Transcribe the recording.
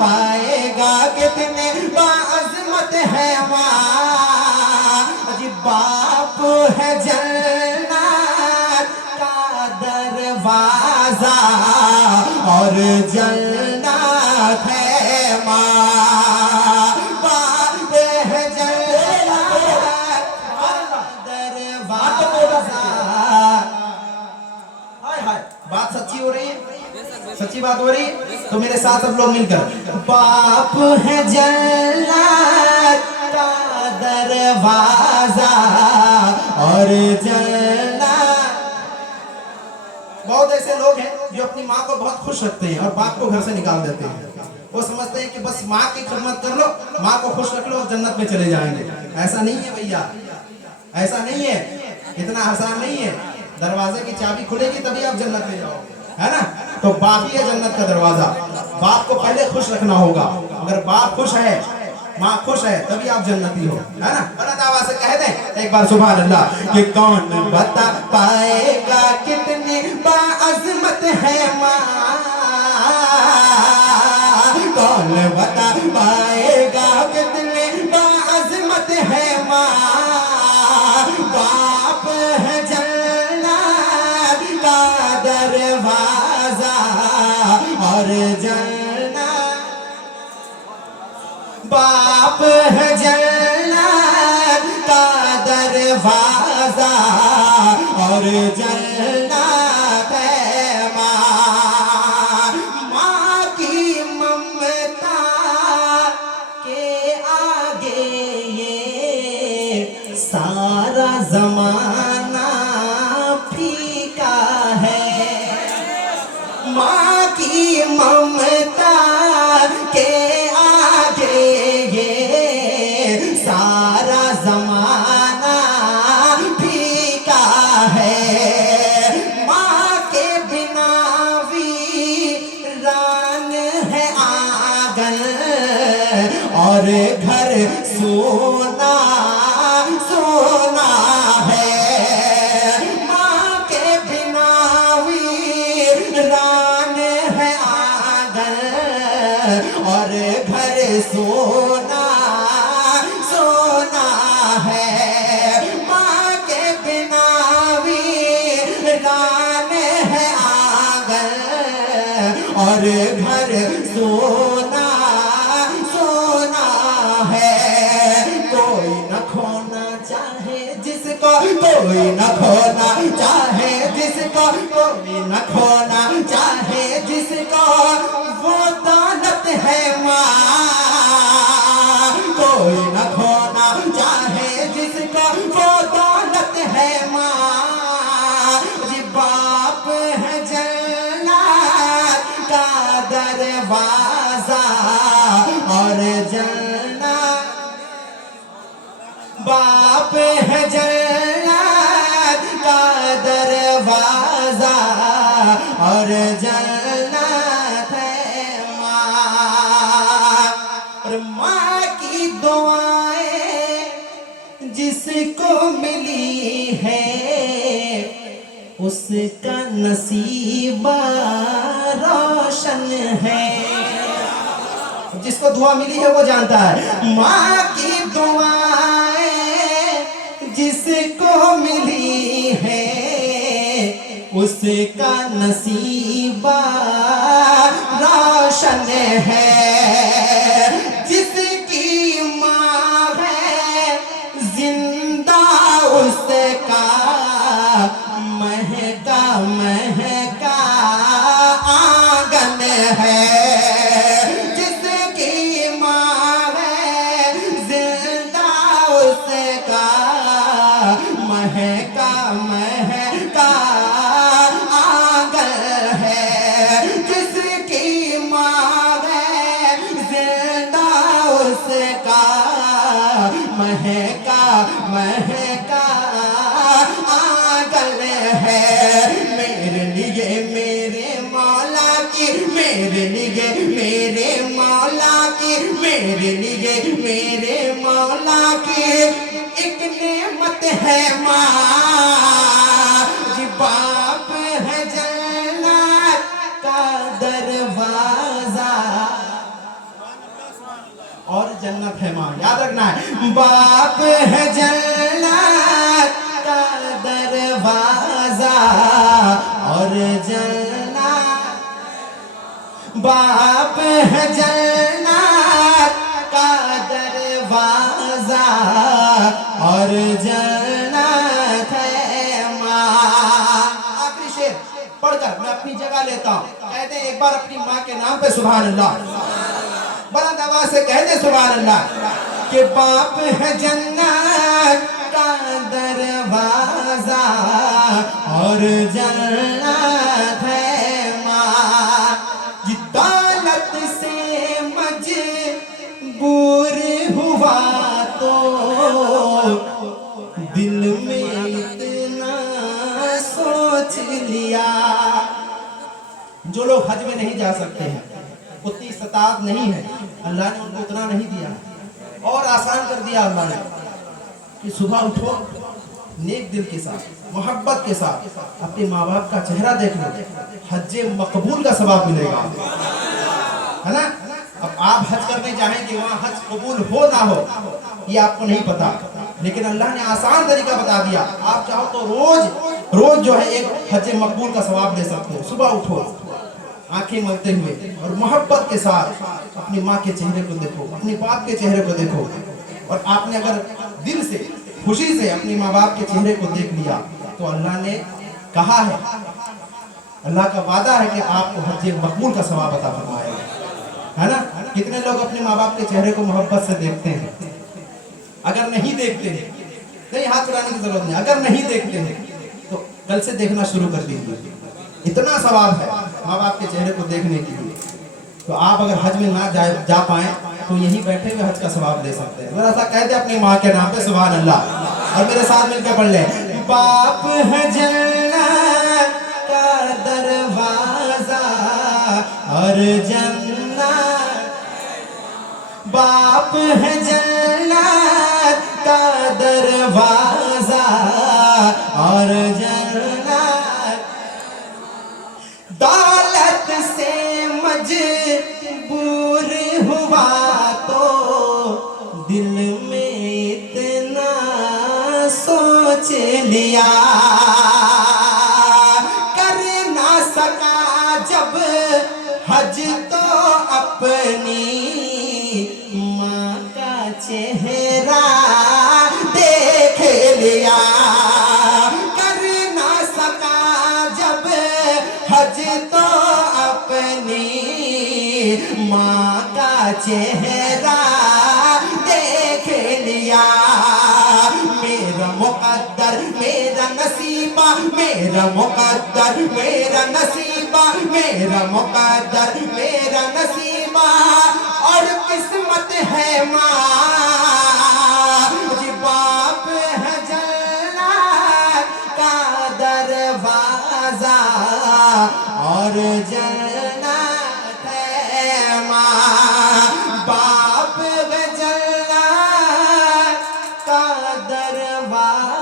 पाएगा कितने बाअज़मत है माँ। जी बाप है जन्नत का दरवाजा और जन्नत है माँ। बाप है जन्नत का दरवाजा। हाय हाय, बात सच्ची हो रही है, सच्ची बात हो रही है तो मेरे साथ सब लोग मिलकर, बाप है जन्नत का दरवाजा और जन्नत। बहुत ऐसे लोग हैं जो अपनी माँ को बहुत खुश रखते हैं और बाप को घर से निकाल देते हैं। वो समझते हैं कि बस माँ की खिदमत कर लो, माँ को खुश रख लो और जन्नत में चले जाएंगे। ऐसा नहीं है भैया, ऐसा नहीं है, इतना आसान नहीं है। दरवाजे की चाबी खुलेगी तभी आप जन्नत में जाओगे, है ना। तो बाप ही है जन्नत का दरवाजा। बाप को पहले खुश रखना होगा। अगर बाप खुश है, माँ खुश है, तभी आप जन्नती हो, है ना। बुलंद आवाज से कह दें एक बार सुभान अल्लाह। कि कौन बता पाएगा कितनी बाअज़मत है माँ। कौन बता पाएगा कितनी बाअज़मत है माँ। बाप है जन्नत का दरवाजा और जन्नत। बाप है जन्नत का दरवाजा और जन्नत है माँ। माँ की ममता के आगे ये सारा जमाना फीका है। माँ की ममता के आगे ये सारा जमाना फीका है। माँ के बिना वीरान है आंगन और घर सोना सोना है। माँ के बिना वीरान है आंगन और घर सोना सोना है। माँ के बिना वीरान है आंगन और घर सोना सोना है। कोई न खोना चाहे जिसको, कोई न खोना चाहे जिसको, कोई न खोना चाहे जिसको, वो दौलत है माँ। कोई न खोना चाहे जिसको, वो दौलत है माँ। जी बाप है जन्नत का दरवाजा और जन्नत। बाप है जन्नत का दरवाजा और जन्नत है माँ। और माँ की दुआएं जिसको मिली है उसका नसीबा रोशन है। जिसको दुआ मिली है वो जानता है। माँ की दुआएं जिसको मिली है उसका नसीबा रोशन है। जिसकी माँ है जिंदा उसका महका महका आंगन है। महका महका आंगन है। जिसकी माँ है जिंदा उसका महका महका आंगन है। मेरे लिए मेरे मौला की, मेरे लिए मेरे मौला की, मेरे लिए मेरे मौला की एक नेमत है माँ। जी बाप है जन्नत का दरवाजा है माँ। याद रखना है, बाप है जन्नत का दरवाजा और जन्नत, बाप है जन्नत का दरवाजा और जन्नत है माँ। आखिरी शेर पढ़कर मैं अपनी जगह लेता हूँ। कहते हैं एक बार अपनी माँ के नाम पे सुभान अल्लाह, बुलंद आवाज से कह दे सुभान अल्लाह, कि बाप है जन्नत का दरवाजा और जन्नत है माँ। ये दौलत से मजबूर हुआ तो दिल में इतना सोच लिया। जो लोग हज में नहीं जा सकते हैं, उतनी इस्तात नहीं है, अल्लाह ने उनको उतना नहीं दिया और आसान कर दिया अल्लाह ने कि सुबह उठो नेक दिल के साथ, मोहब्बत के साथ अपने माँ बाप का चेहरा देख लो, हज मकबूल का सवाब मिलेगा, है ना। अब आप हज करने जाएंगे, वहाँ हज कबूल हो ना हो ये आपको नहीं पता, लेकिन अल्लाह ने आसान तरीका बता दिया। आप चाहो तो रोज रोज जो है एक हज मकबूल का सवाब ले सकते हो। सुबह उठो आंखें मलते हुए और मोहब्बत के साथ अपनी माँ के चेहरे को देखो, अपने बाप के चेहरे को देखो, और आपने अगर दिल से खुशी से अपने माँ बाप के चेहरे को देख लिया तो अल्लाह ने कहा है, अल्लाह का वादा है कि आपको हज मकबूल का सवाब अता फरमाएगा, है ना। कितने लोग अपने माँ बाप के चेहरे को मोहब्बत से देखते हैं? अगर नहीं देखते हैं, नहीं हाथ उड़ाने की जरूरत नहीं, अगर नहीं देखते हैं तो कल से देखना शुरू कर दीजिए। इतना सवाब है माँ बाप के चेहरे को देखने के लिए। तो आप अगर हज में ना जा पाए तो यहीं बैठे हुए हज का सवाब ले सकते हैं। जरा सा कहते अपनी माँ के नाम पे सुभान अल्लाह, और मेरे साथ मिलकर पढ़ ले, बाप है जन्नत का दरवाजा और जन्नत, बाप है जन्नत का दरवाजा और जन्नत, दौलत से मजबूर हुआ तो दिल में इतना सोच लिया, कर ना सका जब हज तो अपनी माँ का चेहरा देख लिया, कर ना सका जब हज तो अपनी माँ का चेहरा देख लिया। मेरा मुकद्दर मेरा नसीबा, मेरा मुकद्दर मेरा नसीबा, मेरा मुकद्दर मेरा नसीबा और किस्मत है माँ। जी बाप है जन्नत का दरवाजा और जन्नत है माँ, बाप है जन्नत का दरवाजा